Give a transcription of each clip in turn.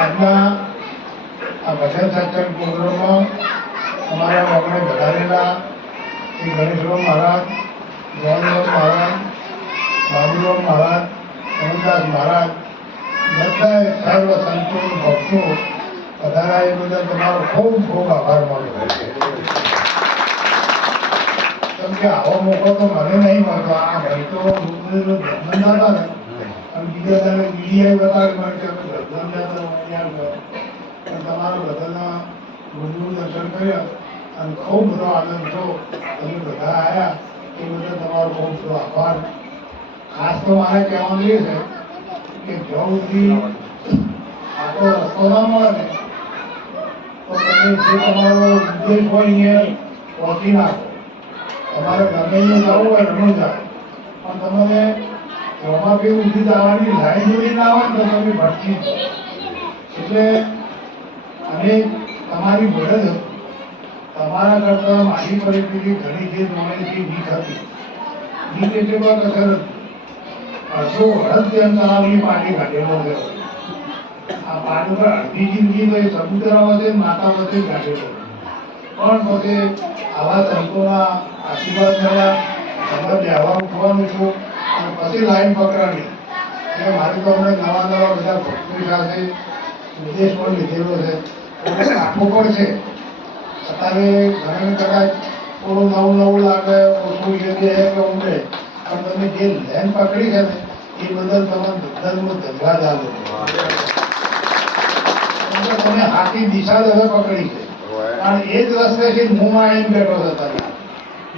આજના આ ભજન સત્સંગ પ્રોગ્રામમાં અમારા ગામને વધારેલા શ્રી ગણેશરામ મહારાજ, જવાનરામ મહારાજ, બાબુરામ મહારાજ, અમરદાસ મહારાજ, બધાએ સર્વ સંતો ભક્તો વધારા એ બધા તમારો ખૂબ ખૂબ આભાર માનું છે. કેમ કે આવો મોકો તો મને નહીં મળતો. આ ભાઈ તો જન્મ હતા ને અને બીજા તને મીડિયાએ બતાવી મળે કે અમે ગરબન જતા પણ તમારા બધાના ગુરુનું દર્શન કર્યા અને ખૂબ બધો આનંદ થયો. તમે બધા આવ્યા એ બધા તમારો ખૂબ બધો આભાર. ખાસ તો મારે કહેવાનું એ છે કે જ્યાં સુધી આખો રસ્તો ના મળે ને તો તમે જે તમારો ઉદ્દેશ હોય અહીંયા પહોંચી નાખો. તમારે ગમે જવું હોય રમણ જાય પણ તમને રમાપી ઊભી જવાની લાઈન જોડી ના હોય ને તો તમે ભટકી એટલે અને તમારી મદદ તમારા કરતાં મારી પરિસ્થિતિ ઘણી જે જોડેથી વીક હતી. વીક એટલે કોઈ કસર હતી. અડધો અડધ જેમ તમારી પાણી કાઢેલો છે. આ પાણી પર અડધી જિંદગી તો એ સમુદ્ર વચ્ચે માતા વચ્ચે કાઢેલો પણ પછી આવા સંતોના આશીર્વાદ થયા. અંદર બેહવા ઉઠવાનું છું અને પછી લાઈન પકડાવી એટલે મારી તો હમણાં નવા નવા બધા ભક્તિ સાથે વિદેશ પણ લીધેલો છે. આખું પણ છે. અત્યારે ઘણાને કદાચ થોડું નવું નવું લાગે, ઓછું છે કે ઊંડે પણ તમે જે લાઈન પકડી છે ને એ બદલ તમારે બધાનો ધન્યવાદ આપો. તમે હાથી દિશા જ હવે પકડી છે કારણ એ જ રસ્તેથી હું આવીને બેઠો હતો.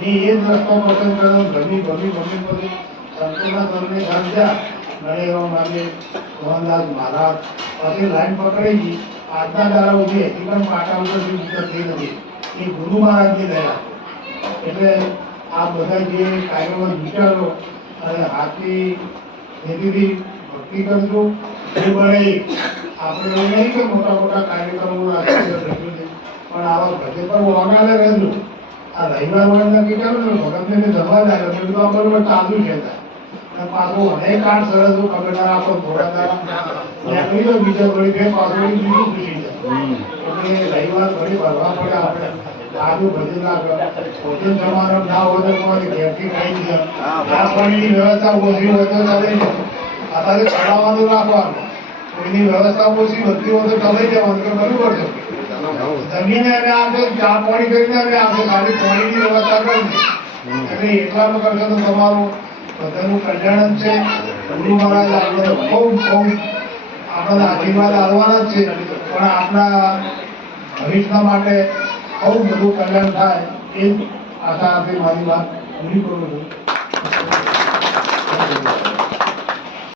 એ જ રસ્તો પસંદ કર્યો. ગમી બધી સંતોના ઘરને સમજ્યા. ગણેશરામ માગે, મોહનદાસ મહારાજ પછી લાઈન પકડી ગઈ. આજના દાડા ઉભી હતી પણ પાટા ઉપરથી ઉતર થઈ નથી. એ ગુરુ મહારાજની દયા. એટલે આ બધા જે કાર્યોમાં વિચારો અને હાથની ખેતીથી ભક્તિ કરશું એ બને. આપણે એવું નહીં કે મોટા મોટા કાર્યક્રમો રાખીએ પણ આવા ભજે પર ઓનાલે રહેલું. આ રવિવાર વાર નક્કી કર્યું ને ભગતને જવા જાય બધું આ બરોબર ચાલુ છે. પાછું અનેક કાળ સરસ ખબર ના રાખો થોડા દાડા બીજા ઘડી બે પાછું બીજું પૂછી જાય એટલે રવિવાર ઘડી ભરવા પડે. આપણે આજુ ભજન ભોજન સમારંભ ના હોય તો તમારી ઘેરથી ખાઈ ગયા. આ પાણીની વ્યવસ્થા ઓછી હોય તો ચાલે છે. અત્યારે ચડાવવાનું રાખવાનું. કોઈની વ્યવસ્થા ઓછી વધતી હોય તો ચલાવી જવાનું કે બરોબર છે. જમીને અમે આપે ચા પાણી કરીને અમે આપે ખાલી પાણીની વ્યવસ્થા કરી એટલે એટલામાં કરશો તો તમારું બધાનું કલ્યાણ જ છે. ગુરુ મહારાજ આપણે ખૂબ ખૂબ આપણા આશીર્વાદ આવવાના જ છે પણ આપણા ભવિષ્ય માટે ખૂબ બધું કલ્યાણ થાય એ આશા આપી મારી વાત પૂરી કરું છું.